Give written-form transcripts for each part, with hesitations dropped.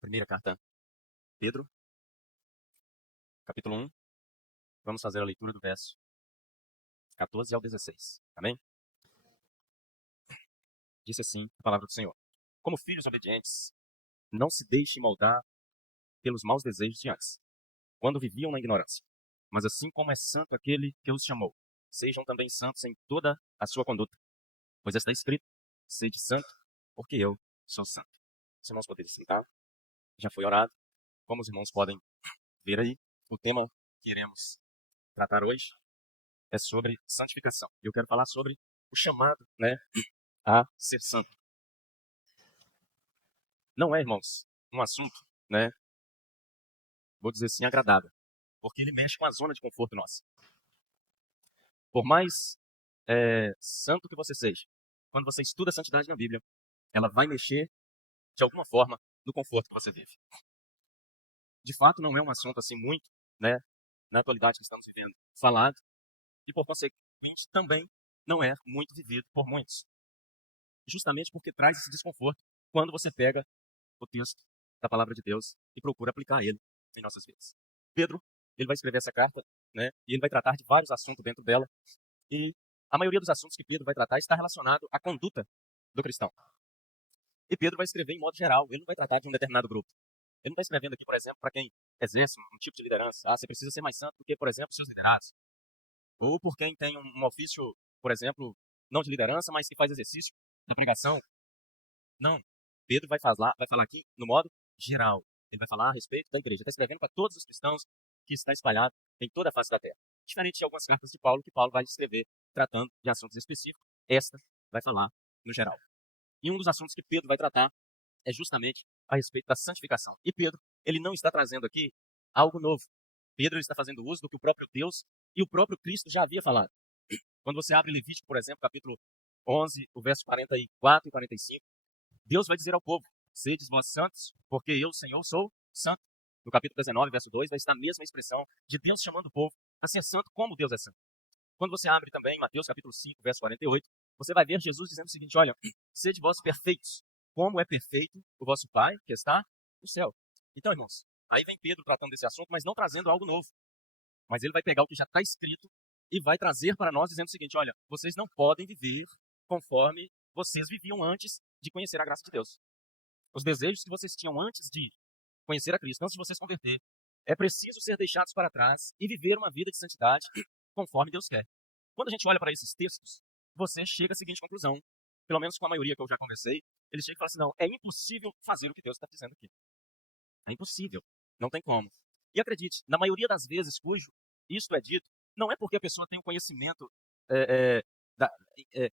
Primeira carta, Pedro, capítulo 1. Vamos fazer a leitura do verso 14 ao 16. Amém? Disse assim a palavra do Senhor. Como filhos obedientes, não se deixem moldar pelos maus desejos de antes, quando viviam na ignorância. Mas assim como é santo aquele que os chamou, sejam também santos em toda a sua conduta. Pois está escrito, sede santo, porque eu sou santo. Os irmãos podem sentar. Já foi orado. Como os irmãos podem ver aí, o tema que iremos tratar hoje é sobre santificação. Eu quero falar sobre o chamado, a ser santo. Não é, irmãos, um assunto, vou dizer assim, agradável, porque ele mexe com a zona de conforto nossa. Por mais santo que você seja, quando você estuda a santidade na Bíblia, ela vai mexer, de alguma forma, no conforto que você vive. De fato, não é um assunto assim muito, na atualidade que estamos vivendo, falado, e por consequente também não é muito vivido por muitos. Justamente porque traz esse desconforto quando você pega o texto da palavra de Deus e procura aplicar ele em nossas vidas. Pedro, ele vai escrever essa carta, e ele vai tratar de vários assuntos dentro dela, e a maioria dos assuntos que Pedro vai tratar está relacionado à conduta do cristão. E Pedro vai escrever em modo geral, ele não vai tratar de um determinado grupo. Ele não está escrevendo aqui, por exemplo, para quem exerce um tipo de liderança. Você precisa ser mais santo do que, por exemplo, seus liderados. Ou por quem tem um ofício, por exemplo, não de liderança, mas que faz exercício na pregação. Não. Pedro vai falar aqui no modo geral. Ele vai falar a respeito da igreja. Está escrevendo para todos os cristãos que está espalhado em toda a face da terra. Diferente de algumas cartas de Paulo, que Paulo vai escrever tratando de assuntos específicos. Esta vai falar no geral. E um dos assuntos que Pedro vai tratar é justamente a respeito da santificação. E Pedro, ele não está trazendo aqui algo novo. Pedro ele está fazendo uso do que o próprio Deus e o próprio Cristo já havia falado. Quando você abre Levítico, por exemplo, capítulo 11, o verso 44 e 45, Deus vai dizer ao povo, sedes vós santos, porque eu, Senhor, sou santo. No capítulo 19, verso 2, vai estar a mesma expressão de Deus chamando o povo a ser santo como Deus é santo. Quando você abre também Mateus capítulo 5, verso 48, você vai ver Jesus dizendo o seguinte, olha, sede vós perfeitos, como é perfeito o vosso Pai que está no céu. Então, irmãos, aí vem Pedro tratando desse assunto, mas não trazendo algo novo. Mas ele vai pegar o que já está escrito e vai trazer para nós dizendo o seguinte, olha, vocês não podem viver conforme vocês viviam antes de conhecer a graça de Deus. Os desejos que vocês tinham antes de conhecer a Cristo, antes de vocês se converter, é preciso ser deixados para trás e viver uma vida de santidade conforme Deus quer. Quando a gente olha para esses textos, você chega à seguinte conclusão, pelo menos com a maioria que eu já conversei, eles chegam e falam assim, não, é impossível fazer o que Deus está dizendo aqui. É impossível, não tem como. E acredite, na maioria das vezes cujo isto é dito, não é porque a pessoa tem um conhecimento é, é, da,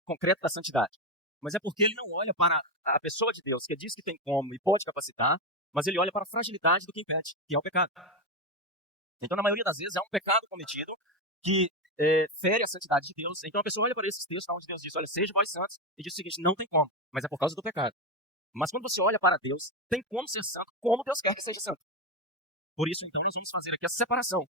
concreto da santidade, mas é porque ele não olha para a pessoa de Deus, que diz que tem como e pode capacitar, mas ele olha para a fragilidade do que impede, que é o pecado. Então, na maioria das vezes, é um pecado cometido que fere a santidade de Deus. Então, a pessoa olha para esses textos onde Deus diz, olha, seja vós santos, e diz o seguinte, não tem como, mas é por causa do pecado. Mas quando você olha para Deus, tem como ser santo, como Deus quer que seja santo. Por isso, então, nós vamos fazer aqui essa separação,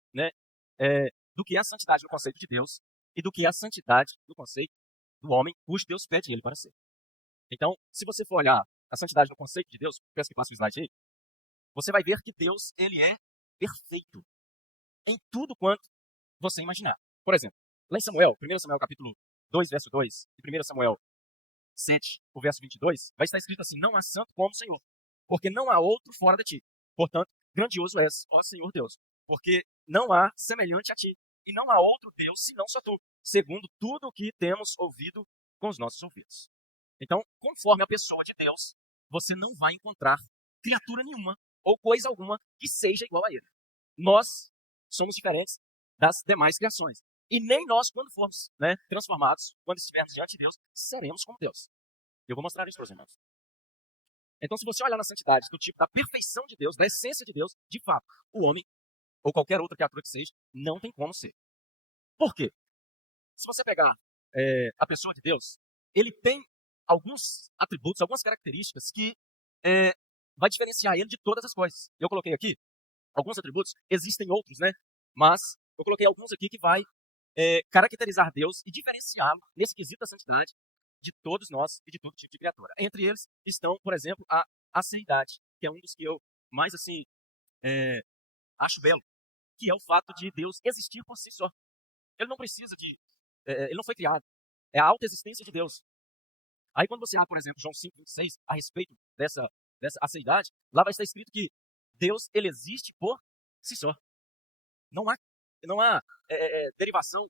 do que é a santidade no conceito de Deus e do que é a santidade no conceito do homem, cujo Deus pede ele para ser. Então, se você for olhar a santidade no conceito de Deus, peço que passe o slide aí, você vai ver que Deus, ele é perfeito em tudo quanto você imaginar. Por exemplo, lá em Samuel, 1 Samuel capítulo 2, verso 2, e 1 Samuel 7, o verso 22, vai estar escrito assim, não há santo como o Senhor, porque não há outro fora de ti. Portanto, grandioso és, ó Senhor Deus, porque não há semelhante a ti, e não há outro Deus senão só tu, segundo tudo o que temos ouvido com os nossos ouvidos. Então, conforme a pessoa de Deus, você não vai encontrar criatura nenhuma ou coisa alguma que seja igual a ele. Nós somos diferentes das demais criações. E nem nós, quando formos transformados, quando estivermos diante de Deus, seremos como Deus. Eu vou mostrar isso para os irmãos. Então, se você olhar na santidade do tipo da perfeição de Deus, da essência de Deus, de fato, o homem, ou qualquer outra criatura que seja, não tem como ser. Por quê? Se você pegar a pessoa de Deus, ele tem alguns atributos, algumas características que vai diferenciar ele de todas as coisas. Eu coloquei aqui alguns atributos, existem outros, mas eu coloquei alguns aqui que vai caracterizar Deus e diferenciá-lo nesse quesito da santidade de todos nós e de todo tipo de criatura. Entre eles estão, por exemplo, a aceidade, que é um dos que eu mais assim, acho belo, que é o fato de Deus existir por si só. Ele não precisa ele não foi criado. É a autoexistência de Deus. Aí quando você abre, por exemplo, João 5:26, a respeito dessa aceidade, lá vai estar escrito que Deus, ele existe por si só. Não há, não há derivação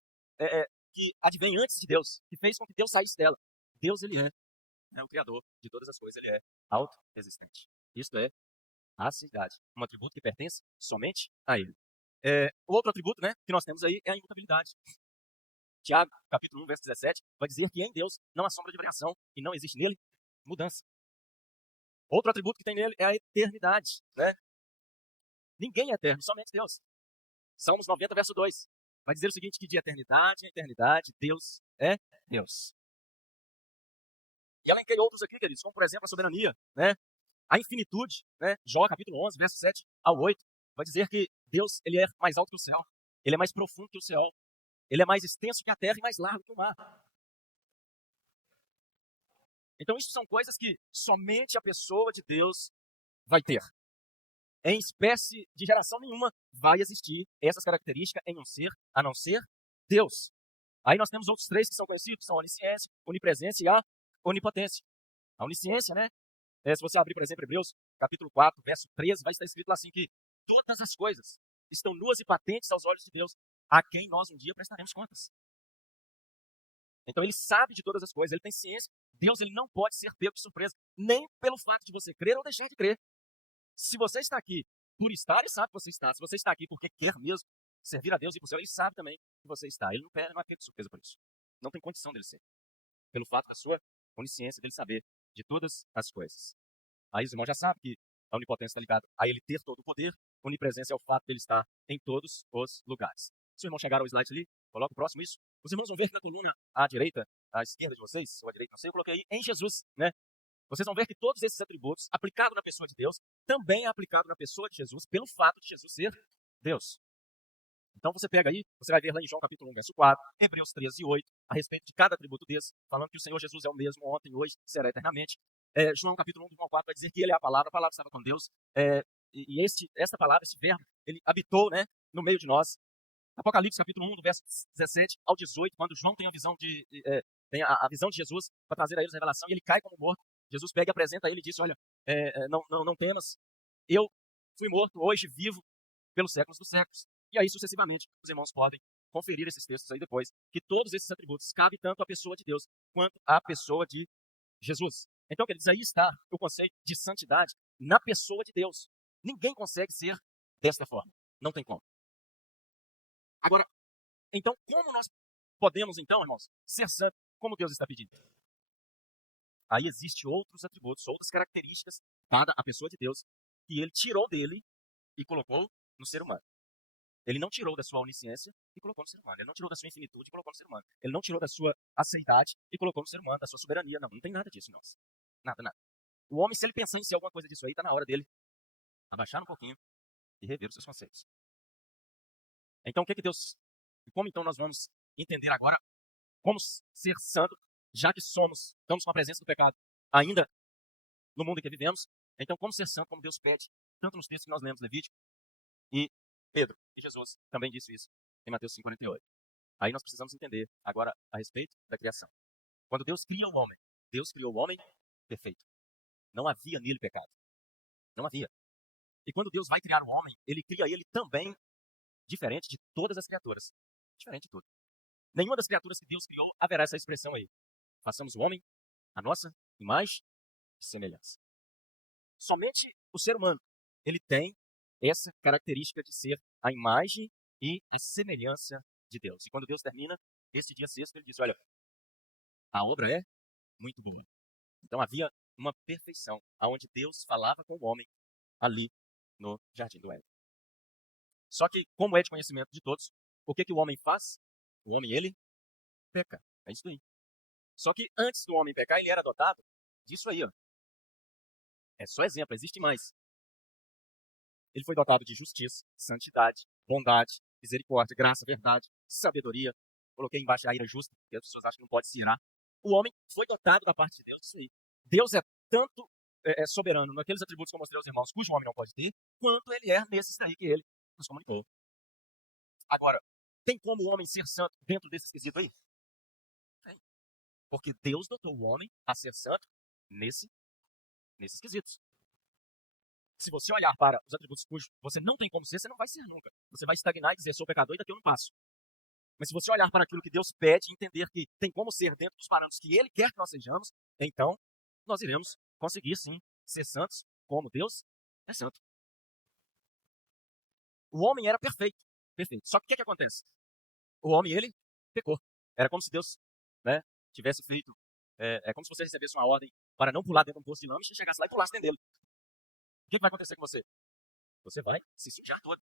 que advém antes de Deus, que fez com que Deus saísse dela. Deus, ele é o Criador de todas as coisas, ele é autoexistente. Isto é a aceidade, um atributo que pertence somente a ele. Outro atributo, né, que nós temos aí é a imutabilidade. Tiago, capítulo 1, verso 17, vai dizer que em Deus não há sombra de variação e não existe nele mudança. Outro atributo que tem nele é a eternidade, né? Ninguém é eterno, somente Deus. Salmos 90, verso 2, vai dizer o seguinte, que de eternidade em eternidade, Deus é Deus. E ela elenquei outros aqui, queridos, como por exemplo a soberania, né? A infinitude, né? Jó, capítulo 11, verso 7 ao 8, vai dizer que Deus, ele é mais alto que o céu, ele é mais profundo que o céu, ele é mais extenso que a terra e mais largo que o mar. Então, isso são coisas que somente a pessoa de Deus vai ter. Em espécie de geração nenhuma vai existir essas características em um ser, a não ser Deus. Aí nós temos outros três que são conhecidos, que são a onisciência, onipresença e a onipotência. A onisciência, né? Se você abrir, por exemplo, Hebreus, capítulo 4, verso 13, vai estar escrito lá assim que todas as coisas estão nuas e patentes aos olhos de Deus, a quem nós um dia prestaremos contas. Então ele sabe de todas as coisas, ele tem ciência. Deus, ele não pode ser pego de surpresa, nem pelo fato de você crer ou deixar de crer. Se você está aqui por estar, ele sabe que você está. Se você está aqui porque quer mesmo servir a Deus e ir para o céu, ele sabe também que você está. Ele não é pego de surpresa por isso. Não tem condição dele ser. Pelo fato da sua onisciência, dele saber de todas as coisas. Aí os irmãos já sabem que a onipotência está ligada a ele ter todo o poder. Onipresença é o fato de ele estar em todos os lugares. Se o irmão chegar ao slide ali, coloca o próximo isso. Os irmãos vão ver que na coluna à direita, à esquerda de vocês, ou à direita, não sei, eu coloquei aí em Jesus, né? Vocês vão ver que todos esses atributos, aplicados na pessoa de Deus, também é aplicado na pessoa de Jesus, pelo fato de Jesus ser Deus. Então você pega aí, você vai ver lá em João capítulo 1, verso 4, Hebreus 13, 8, a respeito de cada atributo desse, falando que o Senhor Jesus é o mesmo ontem, hoje, será eternamente. João capítulo 1, do 1 ao 4, vai dizer que ele é a palavra estava com Deus, e essa palavra, esse verbo, ele habitou, né, no meio de nós. Apocalipse capítulo 1, do verso 17 ao 18, quando João tem a visão tem a visão de Jesus para trazer a eles a revelação, e ele cai como morto. Jesus pega e apresenta a ele e diz, olha, não temas, eu fui morto, hoje vivo pelos séculos dos séculos. E aí, sucessivamente, os irmãos podem conferir esses textos aí depois, que todos esses atributos cabem tanto à pessoa de Deus quanto à pessoa de Jesus. Então, queridos, aí está o conceito de santidade na pessoa de Deus. Ninguém consegue ser desta forma. Não tem como. Agora, então, como nós podemos, então, irmãos, ser santos como Deus está pedindo? Aí existem outros atributos, outras características para a pessoa de Deus que ele tirou dele e colocou no ser humano. Ele não tirou da sua onisciência e colocou no ser humano. Ele não tirou da sua infinitude e colocou no ser humano. Ele não tirou da sua aceidade e colocou no ser humano, da sua soberania. Não tem nada disso, não. Nada, nada. O homem, se ele pensar em ser alguma coisa disso aí, está na hora dele abaixar um pouquinho e rever os seus conceitos. Então, o que Deus... Como então nós vamos entender agora como ser santo, já que estamos com a presença do pecado ainda no mundo em que vivemos? Então, como ser santo, como Deus pede, tanto nos textos que nós lemos, Levítico e Pedro e Jesus também disse isso em Mateus 5,48. Aí nós precisamos entender agora a respeito da criação. Quando Deus cria o homem, Deus criou o homem perfeito. Não havia nele pecado. Não havia. E quando Deus vai criar o homem, ele cria ele também diferente de todas as criaturas. Diferente de tudo. Nenhuma das criaturas que Deus criou haverá essa expressão aí. Façamos o homem a nossa imagem e semelhança. Somente o ser humano, ele tem essa característica de ser a imagem e a semelhança de Deus. E quando Deus termina esse dia sexto, ele diz, olha, a obra é muito boa. Então havia uma perfeição, onde Deus falava com o homem ali no Jardim do Éden. Só que, como é de conhecimento de todos, o que o homem faz? O homem, ele peca. É isso aí. Só que antes do homem pecar, ele era dotado disso aí, ó. É só exemplo, existe mais. Ele foi dotado de justiça, santidade, bondade, misericórdia, graça, verdade, sabedoria. Coloquei embaixo a ira justa, porque as pessoas acham que não pode se irar. O homem foi dotado da parte de Deus disso aí. Deus é tanto soberano naqueles atributos que eu mostrei aos irmãos, cujo homem não pode ter, quanto ele é nesses daí que ele nos comunicou. Agora, tem como o homem ser santo dentro desse esquisito aí? Tem. Porque Deus dotou o homem a ser santo nesses quesitos. Se você olhar para os atributos cujos você não tem como ser, você não vai ser nunca. Você vai estagnar e dizer, sou pecador e daqui eu não passo. Mas se você olhar para aquilo que Deus pede e entender que tem como ser dentro dos parâmetros que Ele quer que nós sejamos, então nós iremos conseguir sim ser santos como Deus é santo. O homem era perfeito. Só que o que acontece? O homem, ele pecou. Era como se Deus, né, tivesse feito... É como se você recebesse uma ordem para não pular dentro de um poço de lama e chegasse lá e pulasse dentro dele. O que vai acontecer com você? Você vai se sujar todo.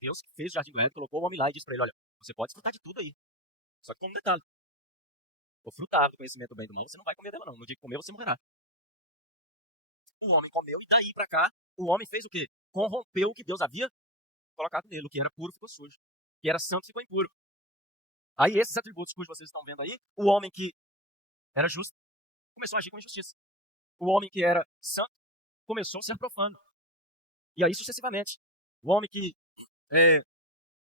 Deus que fez o jardim do Éden, colocou o homem lá e disse para ele, olha, você pode desfrutar de tudo aí. Só que com um detalhe. O fruto da árvore do conhecimento do bem e do mal, você não vai comer dela não. No dia que comer, você morrerá. O homem comeu e daí para cá, o homem fez o quê? Corrompeu o que Deus havia colocado nele. O que era puro ficou sujo. O que era santo ficou impuro. Aí esses atributos cujos vocês estão vendo aí, o homem que era justo começou a agir com injustiça. O homem que era santo começou a ser profano. E aí sucessivamente. O homem que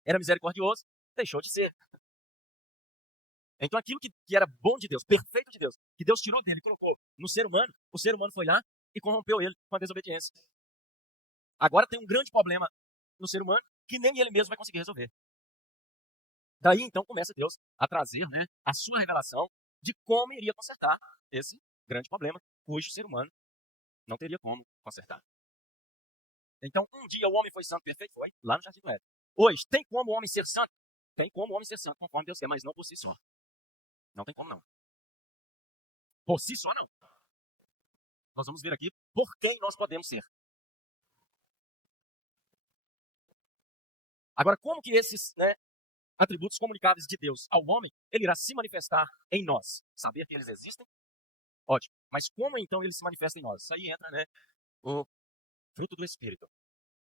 era misericordioso deixou de ser. Então aquilo que era bom de Deus, perfeito de Deus, que Deus tirou dele e colocou no ser humano, o ser humano foi lá e corrompeu ele com a desobediência. Agora tem um grande problema no ser humano que nem ele mesmo vai conseguir resolver. Daí então começa Deus a trazer, né, a sua revelação de como iria consertar esse grande problema, cujo ser humano não teria como consertar. Então um dia o homem foi santo perfeito, foi lá no Jardim do Éden. Hoje, tem como o homem ser santo? Tem como o homem ser santo conforme Deus quer, mas não por si só. Não tem como não. Por si só não. Nós vamos ver aqui por quem nós podemos ser. Agora, como que esses, né, atributos comunicáveis de Deus ao homem, ele irá se manifestar em nós? Saber que eles existem? Ótimo. Mas como então ele se manifesta em nós? Isso aí entra, né, o fruto do Espírito.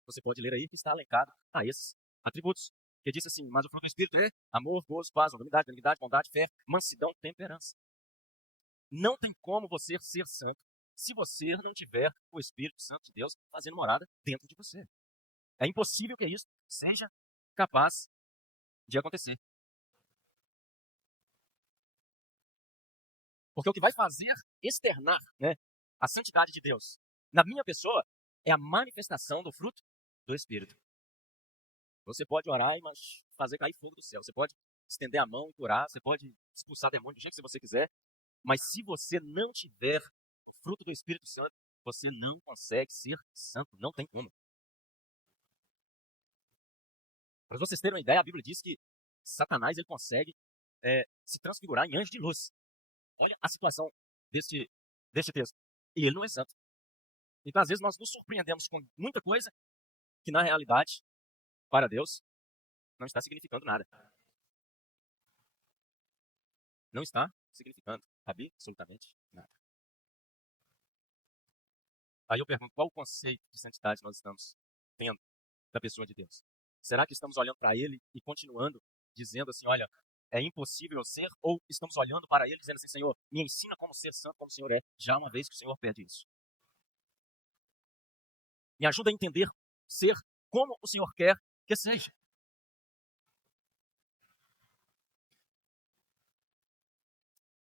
Você pode ler aí que está alencado a esses atributos. Que diz assim, mas o fruto do Espírito é amor, gozo, paz, longanimidade, benignidade, bondade, fé, mansidão, temperança. Não tem como você ser santo se você não tiver o Espírito Santo de Deus fazendo morada dentro de você. É impossível que isso seja capaz de acontecer. Porque o que vai fazer externar, né, a santidade de Deus na minha pessoa é a manifestação do fruto do Espírito. Você pode orar e fazer cair fogo do céu. Você pode estender a mão e curar. Você pode expulsar demônio do jeito que você quiser. Mas se você não tiver o fruto do Espírito Santo, você não consegue ser santo. Não tem como. Para vocês terem uma ideia, a Bíblia diz que Satanás ele consegue se transfigurar em anjo de luz. Olha a situação deste texto. E ele não é santo. Então, às vezes, nós nos surpreendemos com muita coisa que, na realidade, para Deus, não está significando nada. Não está significando absolutamente nada. Aí eu pergunto, qual o conceito de santidade nós estamos tendo da pessoa de Deus? Será que estamos olhando para Ele e continuando dizendo assim, olha, é impossível eu ser? Ou estamos olhando para Ele dizendo assim, Senhor, me ensina como ser santo como o Senhor é, já uma vez que o Senhor pede isso. Me ajuda a entender ser como o Senhor quer que seja.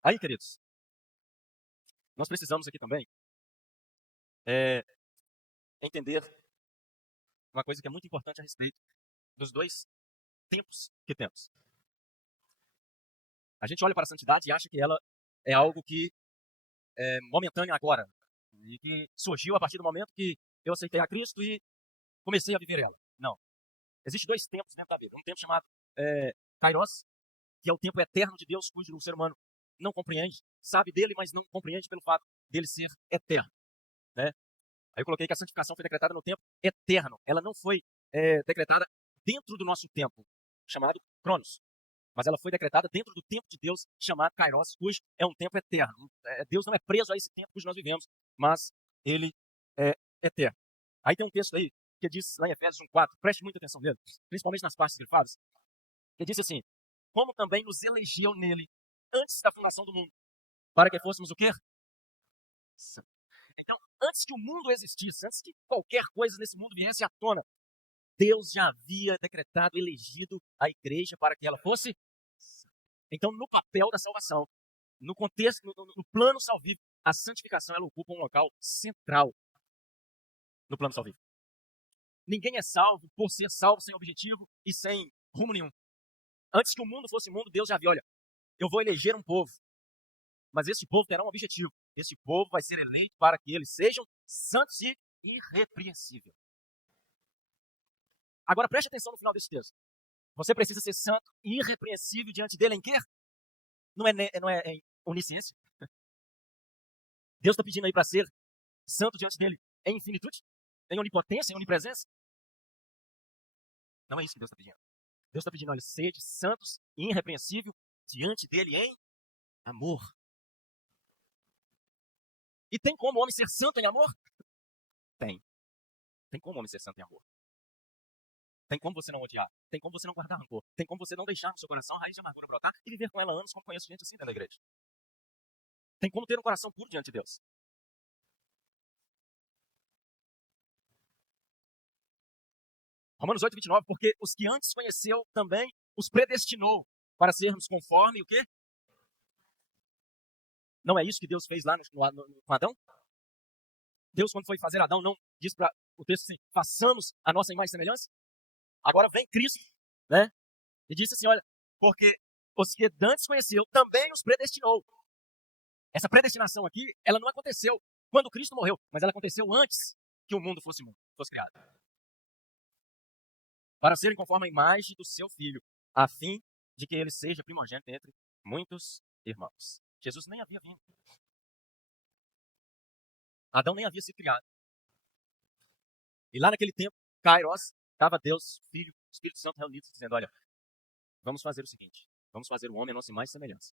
Aí, queridos, nós precisamos aqui também entender uma coisa que é muito importante a respeito dos dois tempos que temos. A gente olha para a santidade e acha que ela é algo que é momentâneo agora, e que surgiu a partir do momento que eu aceitei a Cristo e comecei a viver ela. Não. Existem dois tempos dentro da vida. Um tempo chamado Kairos, que é o tempo eterno de Deus, cujo o ser humano não compreende, sabe dele, mas não compreende pelo fato dele ser eterno. Né? Aí eu coloquei que a santificação foi decretada no tempo eterno. Ela não foi decretada dentro do nosso tempo, chamado Cronos. Mas ela foi decretada dentro do tempo de Deus, chamado Kairos, cujo é um tempo eterno. Deus não é preso a esse tempo cujo nós vivemos, mas ele é eterno. Aí tem um texto aí que diz lá em Efésios 1:4, preste muita atenção nele, principalmente nas partes grifadas, que diz assim, como também nos elegeu nele antes da fundação do mundo, para que fôssemos o quê? Então, antes que o mundo existisse, antes que qualquer coisa nesse mundo viesse à tona, Deus já havia decretado, elegido a igreja para que ela fosse. Então, no papel da salvação, no contexto, no plano salvífico, a santificação ela ocupa um local central no plano salvífico. Ninguém é salvo por ser salvo sem objetivo e sem rumo nenhum. Antes que o mundo fosse mundo, Deus já viu, olha, eu vou eleger um povo, mas esse povo terá um objetivo. Esse povo vai ser eleito para que eles sejam santos e irrepreensíveis. Agora preste atenção no final desse texto. Você precisa ser santo e irrepreensível diante dele em quê? Não é em onisciência? Deus está pedindo aí para ser santo diante dele em infinitude? Em onipotência, em onipresença? Não é isso que Deus está pedindo. Deus está pedindo, olha, sede santos e irrepreensível diante dele em amor. E tem como o homem ser santo em amor? Tem. Tem como o homem ser santo em amor. Tem como você não odiar. Tem como você não guardar rancor. Tem como você não deixar no seu coração a raiz de amargura brotar e viver com ela anos, como conheço gente assim dentro da igreja. Tem como ter um coração puro diante de Deus. Romanos 8, 29, porque os que antes conheceu também os predestinou para sermos conforme o quê? Não é isso que Deus fez lá com Adão? Deus, quando foi fazer Adão, não disse para o texto assim, façamos a nossa imagem e semelhança? Agora vem Cristo, né? E disse assim, olha, porque os que antes conheceu também os predestinou. Essa predestinação aqui, ela não aconteceu quando Cristo morreu, mas ela aconteceu antes que o mundo fosse criado. Para serem conforme a imagem do seu filho, a fim de que ele seja primogênito entre muitos irmãos. Jesus nem havia vindo. Adão nem havia sido criado. E lá naquele tempo, Kairos, estava Deus, Filho, Espírito Santo reunidos, dizendo, olha, vamos fazer o seguinte, vamos fazer o homem a nossa imagem e semelhança.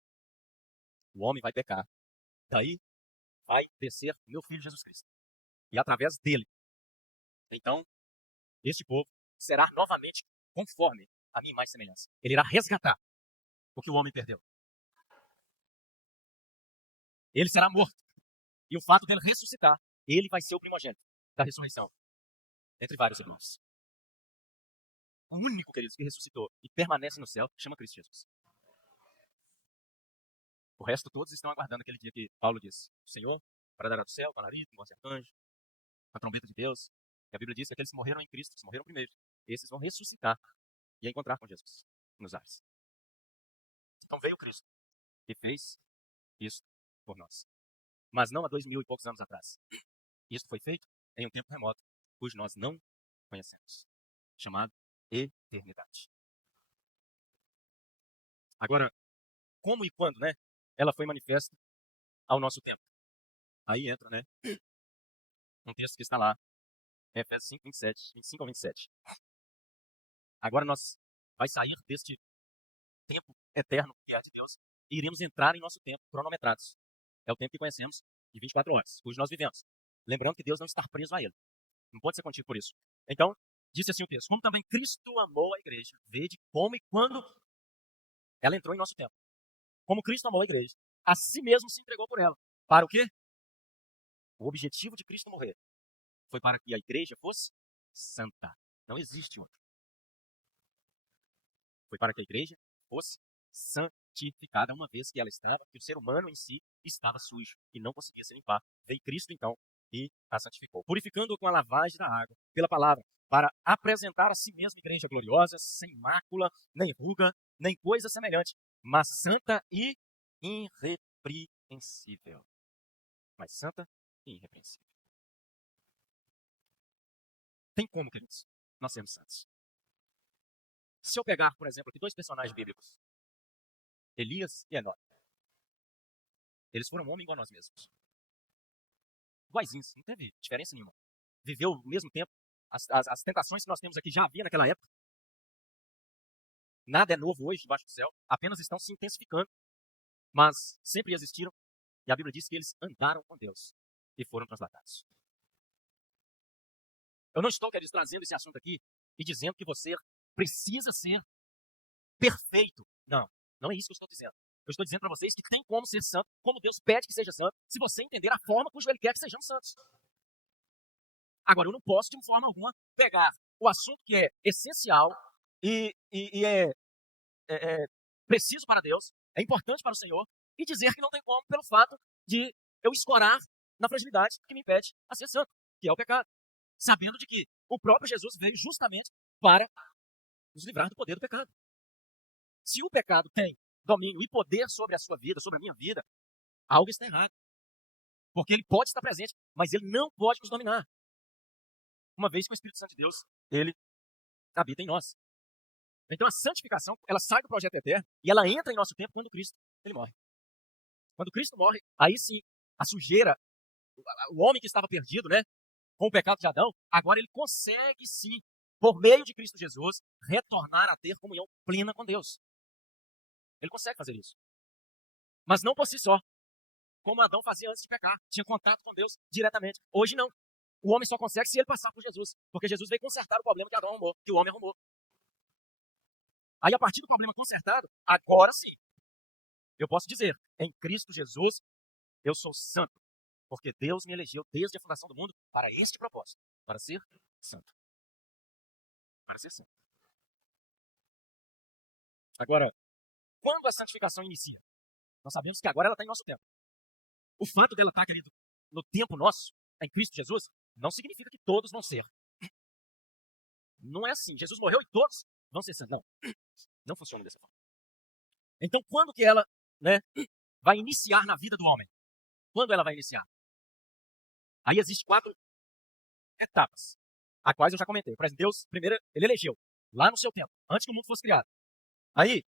O homem vai pecar. Daí vai descer meu Filho Jesus Cristo. E através dele, então, este povo será novamente conforme a minha imagem e semelhança. Ele irá resgatar o que o homem perdeu. Ele será morto. E o fato dele ressuscitar, ele vai ser o primogênito da ressurreição. Entre vários irmãos. O único, queridos, que ressuscitou e permanece no céu, chama Cristo Jesus. O resto todos estão aguardando aquele dia que Paulo disse, o Senhor, para dar do céu, com a nariz, com o arcanjo, com a trombeta de Deus. E a Bíblia diz que aqueles que morreram em Cristo, que morreram primeiro, esses vão ressuscitar e encontrar com Jesus nos ares. Então veio Cristo e fez isso por nós. Mas não há 2000 e poucos anos atrás. Isso foi feito em um tempo remoto, cujo nós não conhecemos, chamado eternidade. Agora, como e quando, né, ela foi manifesta ao nosso tempo? Aí entra, né, um texto que está lá, Efésios 5, 27, 25 ao 27. Agora nós vai sair deste tempo eterno que é de Deus e iremos entrar em nosso tempo cronometrados. É o tempo que conhecemos de 24 horas, cujo nós vivemos. Lembrando que Deus não está preso a ele. Não pode ser contido por isso. Então, disse assim o texto, como também Cristo amou a igreja, vede como e quando ela entrou em nosso tempo. Como Cristo amou a igreja, a si mesmo se entregou por ela. Para o quê? O objetivo de Cristo morrer foi para que a igreja fosse santa. Não existe outro. Foi para que a igreja fosse santificada, uma vez que ela estava, que o ser humano em si estava sujo e não conseguia se limpar. Veio Cristo então e a santificou, purificando-o com a lavagem da água, pela palavra, para apresentar a si mesma igreja gloriosa, sem mácula, nem ruga, nem coisa semelhante, mas santa e irrepreensível. Mas santa e irrepreensível. Tem como, queridos, nós sermos santos. Se eu pegar, por exemplo, aqui 2 personagens bíblicos, Elias e Enoque, eles foram homens igual a nós mesmos. Iguaizinhos, não teve diferença nenhuma. Viveu ao mesmo tempo. As tentações que nós temos aqui já havia naquela época. Nada é novo hoje debaixo do céu, apenas estão se intensificando. Mas sempre existiram. E a Bíblia diz que eles andaram com Deus e foram transladados. Eu não estou, queridos, trazendo esse assunto aqui e dizendo que você precisa ser perfeito. Não, não é isso que eu estou dizendo. Eu estou dizendo para vocês que tem como ser santo, como Deus pede que seja santo, se você entender a forma cujo Ele quer que sejamos santos. Agora, eu não posso, de forma alguma, pegar o assunto que é essencial e é preciso para Deus, é importante para o Senhor, e dizer que não tem como pelo fato de eu escorar na fragilidade que me impede a ser santo, que é o pecado. Sabendo de que o próprio Jesus veio justamente para nos livrar do poder do pecado. Se o pecado tem domínio e poder sobre a sua vida, sobre a minha vida, algo está errado. Porque ele pode estar presente, mas ele não pode nos dominar. Uma vez que o Espírito Santo de Deus, ele habita em nós. Então a santificação, ela sai do projeto eterno e ela entra em nosso tempo quando Cristo ele morre. Quando Cristo morre, aí sim, a sujeira, o homem que estava perdido, né, com o pecado de Adão, agora ele consegue sim, por meio de Cristo Jesus, retornar a ter comunhão plena com Deus. Ele consegue fazer isso. Mas não por si só, como Adão fazia antes de pecar, tinha contato com Deus diretamente. Hoje não. O homem só consegue se ele passar por Jesus, porque Jesus veio consertar o problema que Adão arrumou, que o homem arrumou. Aí, a partir do problema consertado, agora sim, eu posso dizer, em Cristo Jesus, eu sou santo, porque Deus me elegeu desde a fundação do mundo para este propósito, para ser santo. Para ser santo. Agora, quando a santificação inicia? Nós sabemos que agora ela está em nosso tempo. O fato dela estar, querido, no tempo nosso, em Cristo Jesus, não significa que todos vão ser. Não é assim. Jesus morreu e todos vão ser santos. Não. Não funciona dessa forma. Então, quando que ela, né, vai iniciar na vida do homem? Quando ela vai iniciar? Aí existem 4 etapas, a quais eu já comentei. Por exemplo, Deus, primeiro, ele elegeu, lá no seu tempo, antes que o mundo fosse criado. Aí,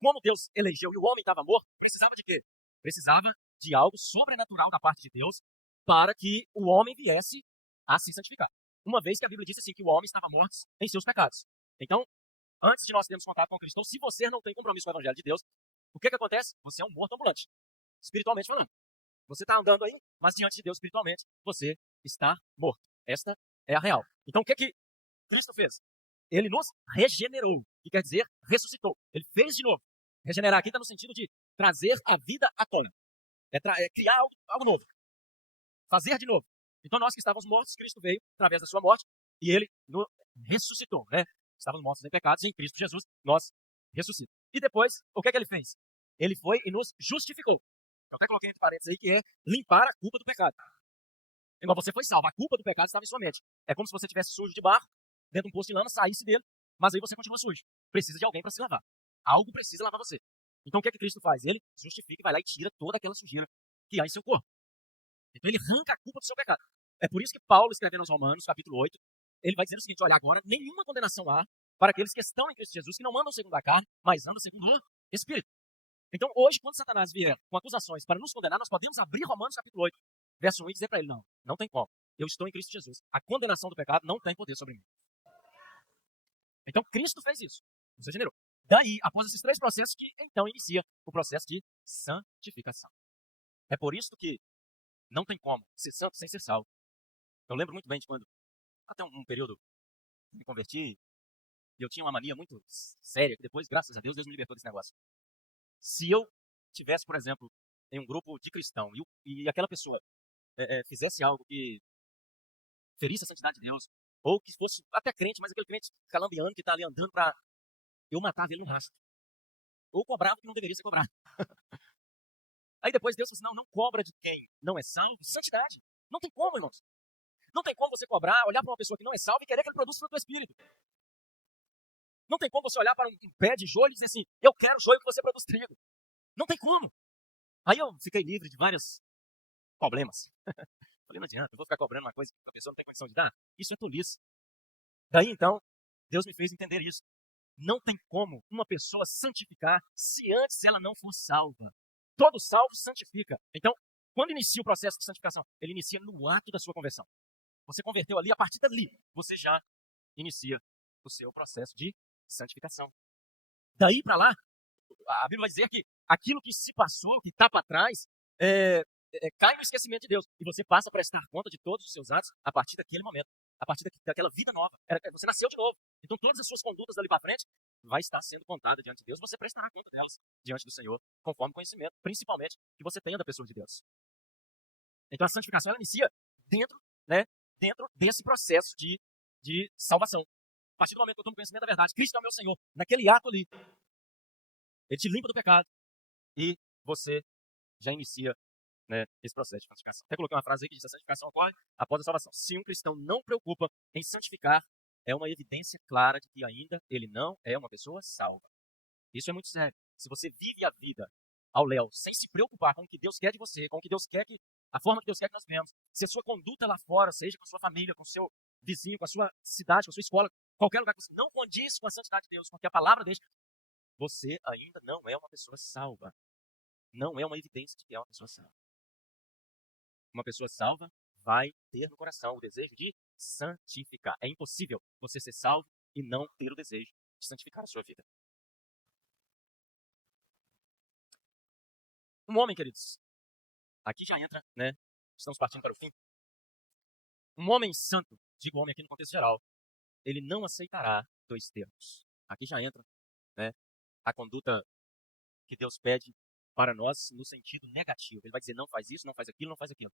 como Deus elegeu e o homem estava morto, precisava de quê? Precisava de algo sobrenatural da parte de Deus para que o homem viesse a se santificar. Uma vez que a Bíblia disse assim, que o homem estava morto em seus pecados. Então, antes de nós termos contato com Cristo, se você não tem compromisso com o Evangelho de Deus, o que acontece? Você é um morto ambulante, espiritualmente falando. Você está andando aí, mas diante de Deus, espiritualmente, você está morto. Esta é a real. Então, o que Cristo fez? Ele nos regenerou, que quer dizer ressuscitou. Ele fez de novo. Regenerar aqui está no sentido de trazer a vida à tona. É criar algo novo. Fazer de novo. Então, nós que estávamos mortos, Cristo veio através da sua morte e ele nos ressuscitou, né? Estávamos mortos em pecados e em Cristo Jesus nós ressuscitamos. E depois, o que ele fez? Ele foi e nos justificou. Eu até coloquei entre parênteses aí que é limpar a culpa do pecado. Igual você foi salvo, a culpa do pecado estava em sua mente. É como se você tivesse sujo de barro, dentro de um poço de lama, saísse dele, mas aí você continua sujo. Precisa de alguém para se lavar. Algo precisa lavar você. Então o que Cristo faz? Ele justifica e vai lá e tira toda aquela sujeira que há em seu corpo. Então ele arranca a culpa do seu pecado. É por isso que Paulo, escrevendo aos Romanos, capítulo 8, ele vai dizer o seguinte: olha, agora nenhuma condenação há para aqueles que estão em Cristo Jesus, que não andam segundo a carne, mas andam segundo o Espírito. Então hoje, quando Satanás vier com acusações para nos condenar, nós podemos abrir Romanos capítulo 8, verso 1 e dizer para ele: não tem como. Eu estou em Cristo Jesus. A condenação do pecado não tem poder sobre mim. Então Cristo fez isso. Nos regenerou. Daí, após esses 3 processos, que então inicia o processo de santificação. É por isso que não tem como ser santo sem ser salvo. Eu lembro muito bem de quando, até um período, me converti, e eu tinha uma mania muito séria, que depois, graças a Deus, Deus me libertou desse negócio. Se eu tivesse, por exemplo, em um grupo de cristão, e aquela pessoa fizesse algo que ferisse a santidade de Deus, ou que fosse até crente, mas aquele crente calambiano que está ali andando para... Eu matava ele no rastro. Ou cobrava o que não deveria ser cobrado. Aí depois Deus falou assim: não cobra de quem não é salvo, santidade. Não tem como, irmãos. Não tem como você cobrar, olhar para uma pessoa que não é salva e querer que ele produza fruto do Espírito. Não tem como você olhar para um pé de joio e dizer assim: eu quero joio que você produz trigo. Não tem como. Aí eu fiquei livre de vários problemas. Falei, não adianta, eu vou ficar cobrando uma coisa que a pessoa não tem condição de dar. Isso é tolice. Daí então, Deus me fez entender isso. Não tem como uma pessoa santificar se antes ela não for salva. Todo salvo santifica. Então, quando inicia o processo de santificação? Ele inicia no ato da sua conversão. Você converteu ali, a partir dali, você já inicia o seu processo de santificação. Daí para lá, a Bíblia vai dizer que aquilo que se passou, que está para trás, cai no esquecimento de Deus. E você passa a prestar conta de todos os seus atos a partir daquele momento. A partir daquela vida nova. Você nasceu de novo. Então todas as suas condutas dali para frente vai estar sendo contada diante de Deus. Você prestará conta delas diante do Senhor, conforme o conhecimento, principalmente, que você tenha da pessoa de Deus. Então a santificação ela inicia dentro, né, dentro desse processo de salvação. A partir do momento que eu tomo conhecimento da verdade, Cristo é o meu Senhor, naquele ato ali, Ele te limpa do pecado e você já inicia, né, esse processo de santificação. Até coloquei uma frase aí que diz: a santificação ocorre após a salvação. Se um cristão não preocupa em santificar, é uma evidência clara de que ainda ele não é uma pessoa salva. Isso é muito sério. Se você vive a vida ao léu, sem se preocupar com o que Deus quer de você, com o que Deus quer a forma que Deus quer que nós vivemos, se a sua conduta lá fora, seja com a sua família, com o seu vizinho, com a sua cidade, com a sua escola, qualquer lugar que você não condiz com a santidade de Deus, com o que a palavra deixa, você ainda não é uma pessoa salva. Não é uma evidência de que é uma pessoa salva. Uma pessoa salva vai ter no coração o desejo de santificar. É impossível você ser salvo e não ter o desejo de santificar a sua vida. Um homem, queridos, aqui já entra, né? Estamos partindo para o fim. Um homem santo, digo homem aqui no contexto geral, ele não aceitará dois termos. Aqui já entra, né, a conduta que Deus pede para nós no sentido negativo. Ele vai dizer: não faz isso, não faz aquilo, não faz aquilo.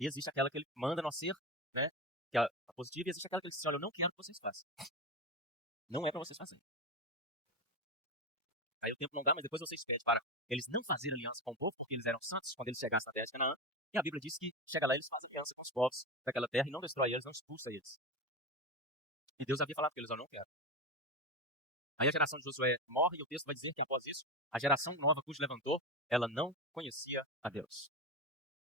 E existe aquela que ele manda nós ser, né, que é a positiva, e existe aquela que ele diz: olha, eu não quero que vocês façam. Não é para vocês fazerem. Aí o tempo não dá, mas depois vocês pedem para eles não fazerem aliança com o povo, porque eles eram santos quando eles chegassem na terra de Canaã. E a Bíblia diz que chega lá, eles fazem aliança com os povos daquela terra e não destrói eles, não expulsa eles. E Deus havia falado para eles: eu não quero. Aí a geração de Josué morre e o texto vai dizer que após isso, a geração nova cujo levantou, ela não conhecia a Deus.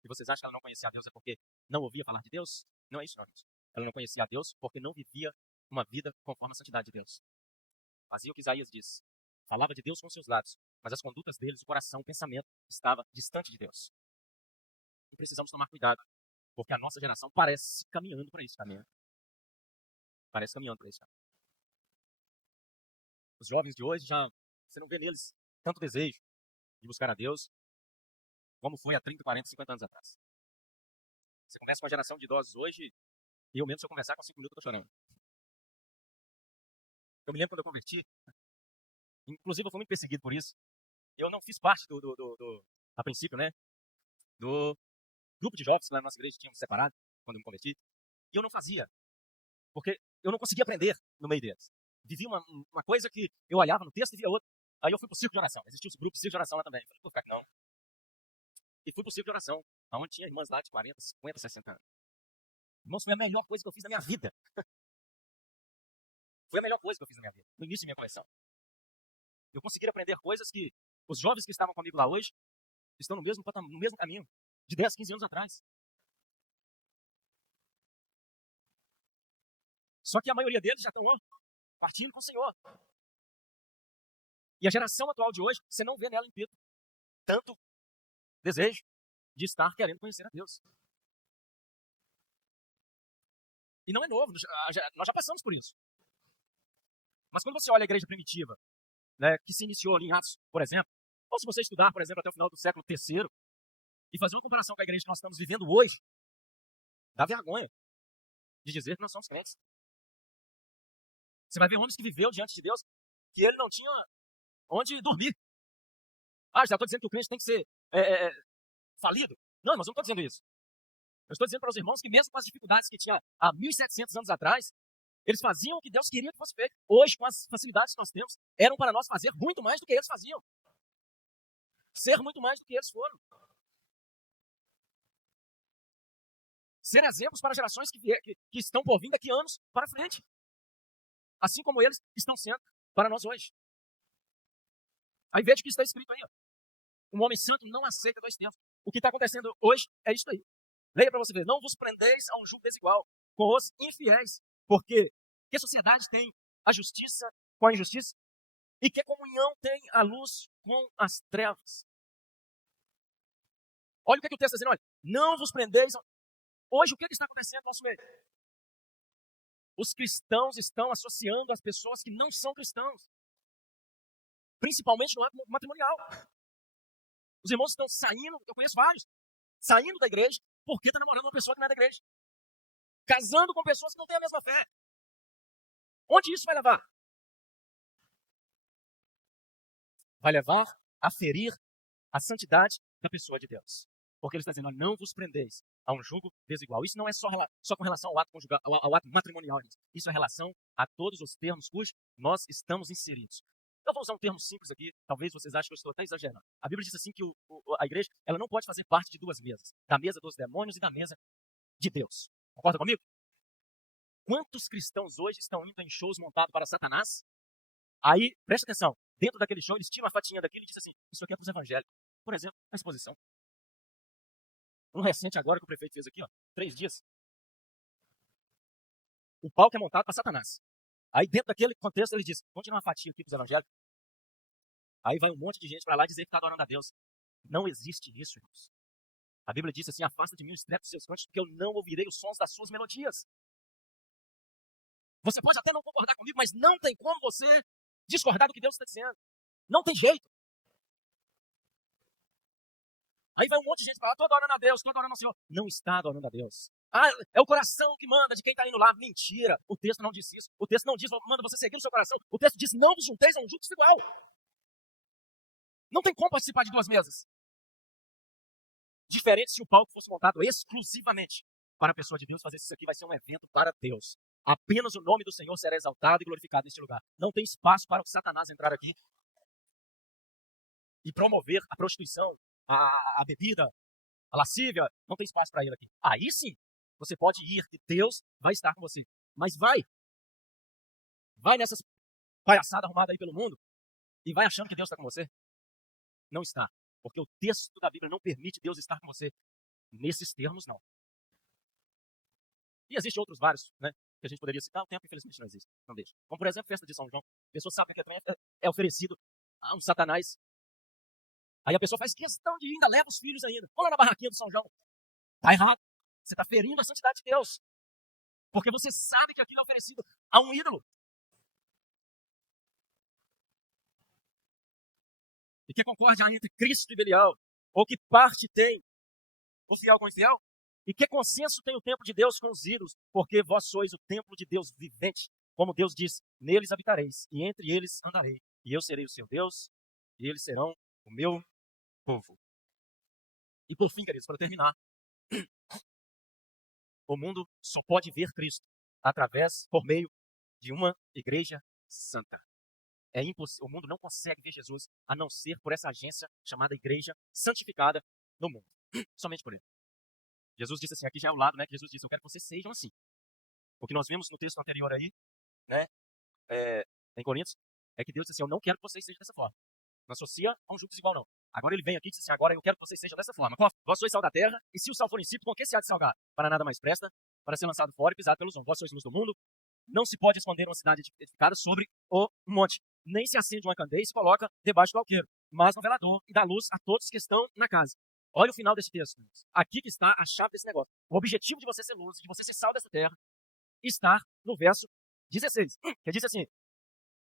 E vocês acham que ela não conhecia a Deus é porque não ouvia falar de Deus? Não é isso, não, gente. Ela não conhecia a Deus porque não vivia uma vida conforme a santidade de Deus. Fazia o que Isaías diz. Falava de Deus com seus lábios, mas as condutas deles, o coração, o pensamento, estava distante de Deus. E precisamos tomar cuidado, porque a nossa geração parece caminhando para esse caminho. Parece caminhando para esse caminho. Os jovens de hoje já, você não vê neles tanto desejo de buscar a Deus como foi há 30, 40, 50 anos atrás. Você conversa com a geração de idosos hoje, e eu mesmo, se eu conversar com 5 minutos, eu estou chorando. Eu me lembro quando eu converti, inclusive eu fui muito perseguido por isso. Eu não fiz parte a princípio, né, do grupo de jovens que lá na nossa igreja tínhamos separado, quando eu me converti. E eu não fazia, porque eu não conseguia aprender no meio deles. Vivia uma coisa que eu olhava no texto e via outra. Aí eu fui para o círculo de oração. Existia o grupo de círculo de oração lá também. Falei: vou ficar aqui não. E fui para o círculo de oração, onde tinha irmãs lá de 40, 50, 60 anos. Irmãos, foi a melhor coisa que eu fiz na minha vida. Foi a melhor coisa que eu fiz na minha vida, no início da minha conversão. Eu consegui aprender coisas que os jovens que estavam comigo lá hoje estão no mesmo caminho de 10, 15 anos atrás. Só que a maioria deles já estão partindo com o Senhor. E a geração atual de hoje, você não vê nela, repito, tanto desejo de estar querendo conhecer a Deus. E não é novo, nós já passamos por isso. Mas quando você olha a igreja primitiva, né, que se iniciou ali em Atos, por exemplo, ou se você estudar, por exemplo, até o final do século III, e fazer uma comparação com a igreja que nós estamos vivendo hoje, dá vergonha de dizer que nós somos crentes. Você vai ver homens que viveu diante de Deus, que ele não tinha onde dormir. Ah, já estou dizendo que o crente tem que ser falido. Não, mas eu não estou dizendo isso. Eu estou dizendo para os irmãos que mesmo com as dificuldades que tinha há 1.700 anos atrás, eles faziam o que Deus queria que fosse feito. Hoje, com as facilidades que nós temos, eram para nós fazer muito mais do que eles faziam. Ser muito mais do que eles foram. Ser exemplos para gerações que estão por vir daqui a anos para frente. Assim como eles estão sendo para nós hoje. Aí veja o que está escrito aí. Ó. Um homem santo não aceita dois termos. O que está acontecendo hoje é isso aí. Leia para você ver. Não vos prendeis a um julgo desigual com os infiéis. Porque que sociedade tem a justiça com a injustiça? E que comunhão tem a luz com as trevas? Olha o que o texto está dizendo. Olha, não vos prendeis. Hoje, o que está acontecendo no nosso meio? Os cristãos estão associando as pessoas que não são cristãos. Principalmente no ato matrimonial. Os irmãos estão saindo, eu conheço vários, saindo da igreja porque está namorando uma pessoa que não é da igreja. Casando com pessoas que não têm a mesma fé. Onde isso vai levar? Vai levar a ferir a santidade da pessoa de Deus. Porque ele está dizendo, não vos prendeis a um jugo desigual. Isso não é só com relação ao ato conjugal, ao ato matrimonial. Isso é relação a todos os termos cujos nós estamos inseridos. Eu vou usar um termo simples aqui, talvez vocês achem que eu estou até exagerando. A Bíblia diz assim que a igreja ela não pode fazer parte de duas mesas. Da mesa dos demônios e da mesa de Deus. Concorda comigo? Quantos cristãos hoje estão indo em shows montados para Satanás? Aí, preste atenção, dentro daquele show eles tiram uma fatinha daquilo e dizem assim, isso aqui é para os evangélicos. Por exemplo, a exposição. Um recente agora que o prefeito fez aqui, 3 dias. O palco é montado para Satanás. Aí dentro daquele contexto ele diz, vamos tirar uma fatia aqui para os evangélicos. Aí vai um monte de gente para lá dizer que está adorando a Deus. Não existe isso, irmãos. A Bíblia diz assim, afasta de mim o estrépito dos seus cantos, porque eu não ouvirei os sons das suas melodias. Você pode até não concordar comigo, mas não tem como você discordar do que Deus está dizendo. Não tem jeito. Aí vai um monte de gente falar, estou adorando a Deus, estou adorando ao Senhor. Não está adorando a Deus. Ah, é o coração que manda de quem está indo lá. Mentira. O texto não diz isso. O texto não diz, manda você seguir o seu coração. O texto diz, não vos junteis a um jugo desigual. Não tem como participar de duas mesas. Diferente se o palco fosse montado exclusivamente para a pessoa de Deus fazer isso aqui, vai ser um evento para Deus. Apenas o nome do Senhor será exaltado e glorificado neste lugar. Não tem espaço para o Satanás entrar aqui e promover a prostituição, a bebida, a lascívia. Não tem espaço para ele aqui. Aí sim, você pode ir, que Deus vai estar com você. Mas vai nessas palhaçadas arrumadas aí pelo mundo e vai achando que Deus está com você. Não está. Porque o texto da Bíblia não permite Deus estar com você nesses termos, não. E existem outros vários, né? Que a gente poderia citar. O tempo, infelizmente, não existe. Não deixa. Como, por exemplo, festa de São João. A pessoa sabe que também é oferecido a um Satanás. Aí a pessoa faz questão de ir, ainda leva os filhos ainda. Vamos lá na barraquinha do São João. Está errado. Você está ferindo a santidade de Deus. Porque você sabe que aquilo é oferecido a um ídolo. E que concórdia há entre Cristo e Belial? Ou que parte tem o fiel com o infiel? E que consenso tem o templo de Deus com os ídolos? Porque vós sois o templo de Deus vivente. Como Deus diz, neles habitareis, e entre eles andarei. E eu serei o seu Deus, e eles serão o meu povo. E por fim, queridos, para terminar, o mundo só pode ver Cristo por meio de uma igreja santa. É impossível, o mundo não consegue ver Jesus a não ser por essa agência chamada igreja santificada no mundo. Somente por ele. Jesus disse assim, aqui já é o lado, né, que Jesus disse, eu quero que vocês sejam assim. O que nós vimos no texto anterior aí, né, em Coríntios, é que Deus disse assim, eu não quero que vocês sejam dessa forma. Não associa a um jugo desigual, não. Agora ele vem aqui e diz assim, agora eu quero que vocês sejam dessa forma. Vós sois sal da terra, e se o sal for insípido, com que se há de salgar? Para nada mais presta, para ser lançado fora e pisado pelos homens. Vós sois luz do mundo, não se pode esconder uma cidade edificada sobre o monte. Nem se acende uma candeia e se coloca debaixo do alqueiro, mas no velador e dá luz a todos que estão na casa. Olha o final desse texto. Aqui que está a chave desse negócio. O objetivo de você ser luz, de você ser sal dessa terra, está no verso 16, que diz assim,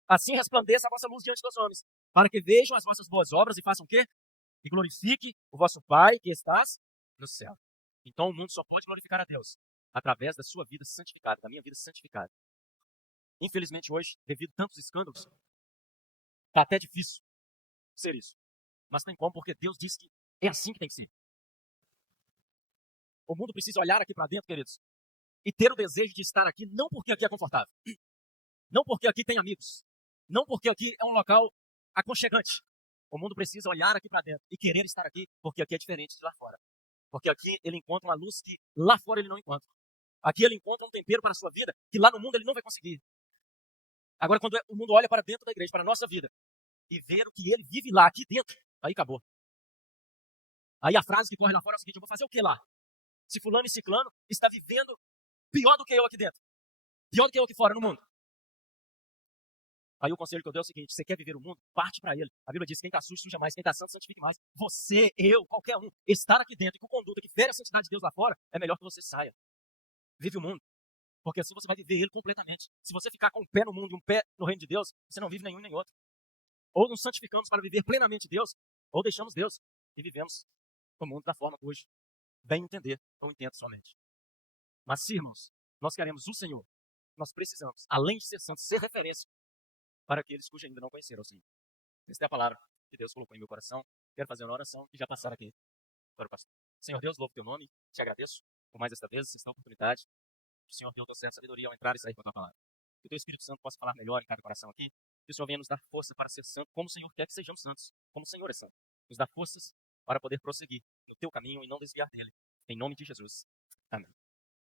assim resplandeça a vossa luz diante dos homens, para que vejam as vossas boas obras e façam o quê? E glorifique o vosso Pai que estás no céu. Então o mundo só pode glorificar a Deus através da sua vida santificada, da minha vida santificada. Infelizmente hoje, devido a tantos escândalos, está até difícil ser isso. Mas tem como, porque Deus diz que é assim que tem que ser. O mundo precisa olhar aqui para dentro, queridos, e ter o desejo de estar aqui, não porque aqui é confortável, não porque aqui tem amigos, não porque aqui é um local aconchegante. O mundo precisa olhar aqui para dentro e querer estar aqui, porque aqui é diferente de lá fora. Porque aqui ele encontra uma luz que lá fora ele não encontra. Aqui ele encontra um tempero para a sua vida que lá no mundo ele não vai conseguir. Agora, quando o mundo olha para dentro da igreja, para a nossa vida, e ver o que ele vive lá, aqui dentro, aí acabou. Aí a frase que corre lá fora é o seguinte, eu vou fazer o que lá? Se fulano e ciclano está vivendo pior do que eu aqui dentro. Pior do que eu aqui fora, no mundo. Aí o conselho que eu dei é o seguinte, você quer viver o mundo? Parte para ele. A Bíblia diz, quem está sujo, suja mais, quem está santo, santifique mais. Você, eu, qualquer um, estar aqui dentro e com conduta que fere a santidade de Deus lá fora, é melhor que você saia. Vive o mundo. Porque assim você vai viver ele completamente. Se você ficar com um pé no mundo e um pé no reino de Deus, você não vive nenhum nem outro. Ou nos santificamos para viver plenamente Deus, ou deixamos Deus e vivemos o mundo da forma que hoje bem entender ou entendo somente. Mas se, irmãos, nós queremos o Senhor, nós precisamos, além de ser santos, ser referência para aqueles cujos ainda não conheceram o Senhor. Essa é a palavra que Deus colocou em meu coração. Quero fazer uma oração e já passar aqui para o pastor. Senhor Deus, louvo teu nome, te agradeço por mais esta vez, esta oportunidade. Que o Senhor deu teu certo sabedoria ao entrar e sair com a tua palavra. Que o teu Espírito Santo possa falar melhor em cada coração aqui. Que o Senhor venha nos dar força para ser santo, como o Senhor quer que sejamos santos, como o Senhor é santo. Nos dá forças para poder prosseguir no teu caminho e não desviar dele. Em nome de Jesus. Amém.